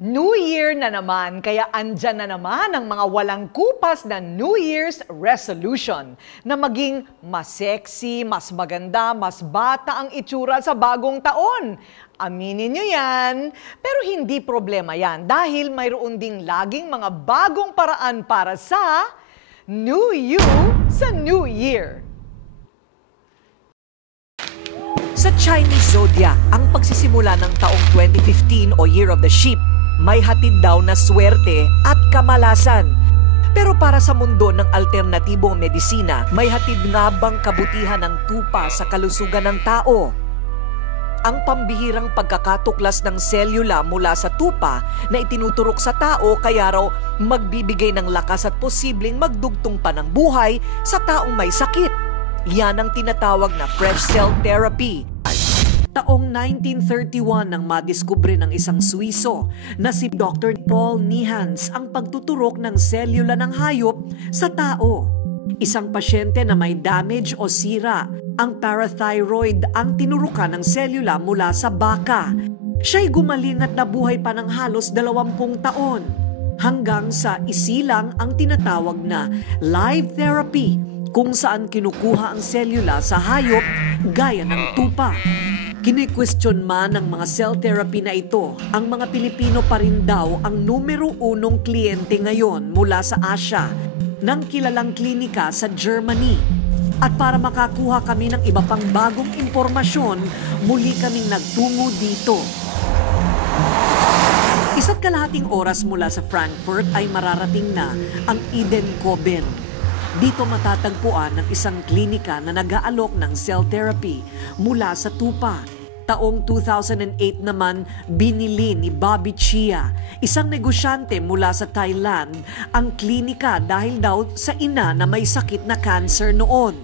New Year na naman, kaya andyan na naman ang mga walang kupas na New Year's resolution na maging mas sexy, mas maganda, mas bata ang itsura sa bagong taon. Aminin nyo yan, pero hindi problema yan dahil mayroon ding laging mga bagong paraan para sa New You sa New Year. Sa Chinese Zodiac, ang pagsisimula ng taong 2015 o Year of the Sheep, may hatid daw na swerte at kamalasan. Pero para sa mundo ng alternatibong medisina, may hatid nga bang kabutihan ng tupa sa kalusugan ng tao? Ang pambihirang pagkakatuklas ng selula mula sa tupa na itinuturok sa tao kaya raw magbibigay ng lakas at posibleng magdugtong pa ng buhay sa taong may sakit. Yan ang tinatawag na fresh cell therapy. Taong 1931 nang madiskubre ng isang Swiso na si Dr. Paul Nihans ang pagtuturok ng selula ng hayop sa tao. Isang pasyente na may damage o sira, ang parathyroid ang tinurukan ng selula mula sa baka. Siya'y gumaling at nabuhay pa ng halos 20 taon. Hanggang sa isilang ang tinatawag na live therapy, kung saan kinukuha ang selula sa hayop gaya ng tupa. Kini-question man ng mga cell therapy na ito, ang mga Pilipino pa rin daw ang numero 1 kliyente ngayon mula sa Asia ng kilalang klinika sa Germany. At para makakuha kami ng iba pang bagong impormasyon, muli kaming nagtungo dito. 1.5 oras mula sa Frankfurt ay mararating na ang Edenkoben. Dito matatagpuan ng isang klinika na nag-aalok ng cell therapy mula sa tupa. Taong 2008 naman, binili ni Bobby Chia, isang negosyante mula sa Thailand, ang klinika dahil daw sa ina na may sakit na cancer noon.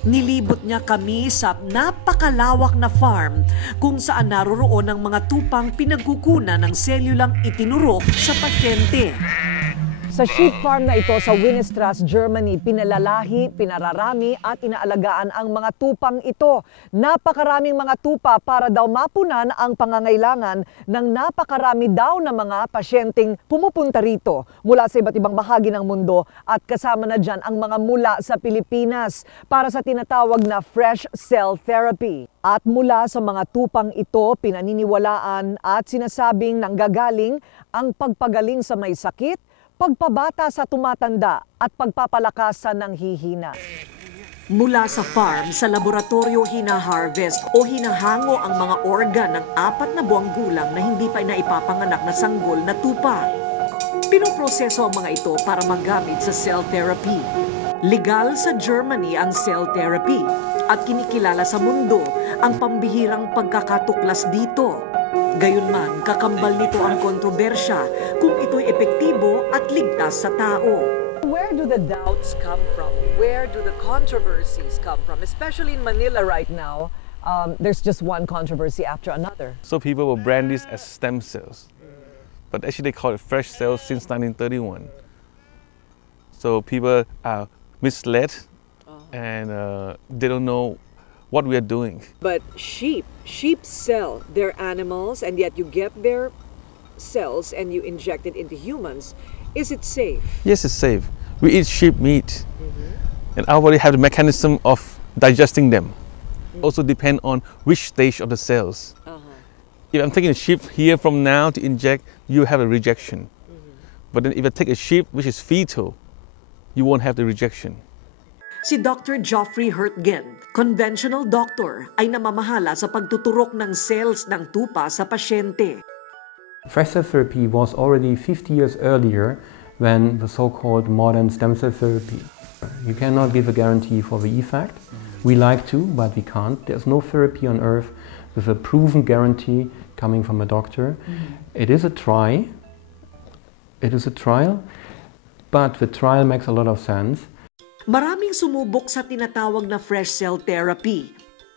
Nilibot niya kami sa napakalawak na farm kung saan naroroon ang mga tupang pinagkukunan ng selulang itinurok sa pasyente. Sa sheep farm na ito sa Winnestrasse, Germany, pinalalahi, pinararami at inaalagaan ang mga tupang ito. Napakaraming mga tupa para daw mapunan ang pangangailangan ng napakarami daw na mga pasyenteng pumupunta rito mula sa iba't ibang bahagi ng mundo at kasama na dyan ang mga mula sa Pilipinas para sa tinatawag na fresh cell therapy. At mula sa mga tupang ito, pinaniniwalaan at sinasabing nanggagaling ang pagpagaling sa may sakit, pagpabata sa tumatanda at pagpapalakasan ng hihina. Mula sa farm, sa laboratorio hina-harvest o hinahango ang mga organ ng 4 na buwang gulang na hindi pa naipapanganak na sanggol na tupa. Pinoproseso ang mga ito para magamit sa cell therapy. Legal sa Germany ang cell therapy at kinikilala sa mundo ang pambihirang pagkakatuklas dito. Gayunman, kakambal nito ang kontrobersya kung ito'y epektibo at ligtas sa tao. Where do the doubts come from? Where do the controversies come from? Especially in Manila right now, there's just one controversy after another. So people will brand this as stem cells, but actually they call it fresh cells since 1931. So people are misled and they don't know what we are doing. But sheep sell their animals and yet you get their cells and you inject it into humans. Is it safe? Yes, it's safe. We eat sheep meat and our body have the mechanism of digesting them. Also depend on which stage of the cells. If I'm taking a sheep here from now to inject, you have a rejection. But then if I take a sheep which is fetal, you won't have the rejection. Si Dr. Geoffrey Hertgen, conventional doctor, ay namamahala sa pagtuturok ng cells ng tupa sa pasyente. Fresh cell therapy was already 50 years earlier than the so-called modern stem cell therapy. You cannot give a guarantee for the effect. We like to, but we can't. There's no therapy on earth with a proven guarantee coming from a doctor. It is a trial, but the trial makes a lot of sense. Maraming sumubok sa tinatawag na fresh cell therapy,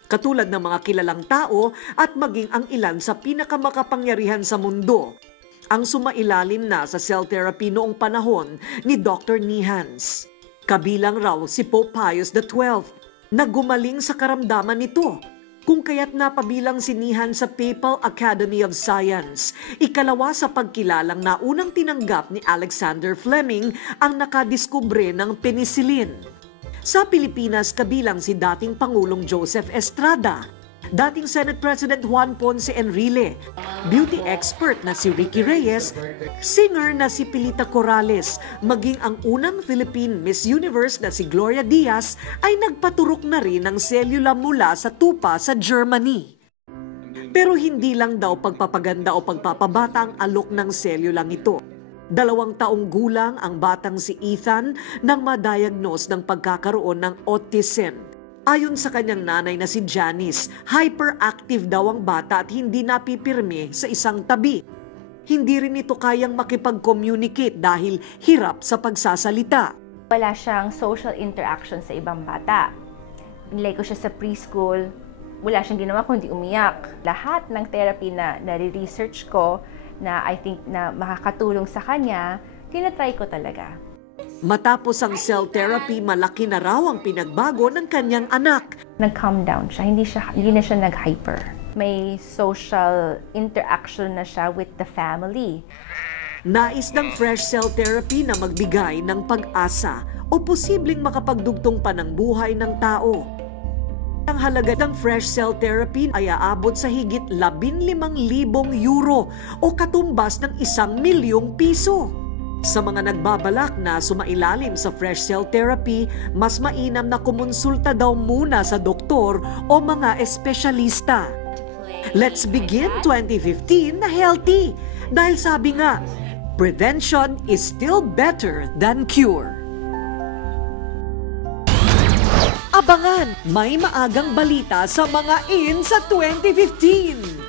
katulad ng mga kilalang tao at maging ang ilan sa pinakamakapangyarihan sa mundo, ang sumailalim na sa cell therapy noong panahon ni Dr. Nihans. Kabilang raw si Pope Pius XII na gumaling sa karamdaman nito kung kaya't napabilang sinihan sa Papal Academy of Science. Ikalawa sa pagkilalang na unang tinanggap ni Alexander Fleming ang nakadiskubre ng penicillin. Sa Pilipinas, kabilang si dating Pangulong Joseph Estrada, dating Senate President Juan Ponce Enrile, beauty expert na si Ricky Reyes, singer na si Pilita Corrales, maging ang unang Philippine Miss Universe na si Gloria Diaz ay nagpaturok na rin ng selula mula sa tupa sa Germany. Pero hindi lang daw pagpapaganda o pagpapabata ang alok ng selulang ito. 2 taong gulang ang batang si Ethan nang ma-diagnose ng pagkakaroon ng autism. Ayon sa kanyang nanay na si Janice, hyperactive daw ang bata at hindi napipirme sa isang tabi. Hindi rin ito kayang makipag-communicate dahil hirap sa pagsasalita. Wala siyang social interaction sa ibang bata. Nilay ko siya sa preschool, wala siyang ginawa kundi umiyak. Lahat ng therapy na nare-research ko na I think na makakatulong sa kanya, tinatry ko talaga. Matapos ang cell therapy, malaki na raw ang pinagbago ng kanyang anak. Nag-calm down siya, hindi na siya nag-hyper. May social interaction na siya with the family. Nais ng fresh cell therapy na magbigay ng pag-asa o posibleng makapagdugtong pa ng buhay ng tao. Ang halaga ng fresh cell therapy ay aabot sa higit 15,000 euro o katumbas ng 1,000,000 piso. Sa mga nagbabalak na sumailalim sa fresh cell therapy, mas mainam na kumonsulta daw muna sa doktor o mga espesyalista. Let's begin 2015 na healthy dahil sabi nga, prevention is still better than cure. Abangan, may maagang balita sa mga in sa 2015.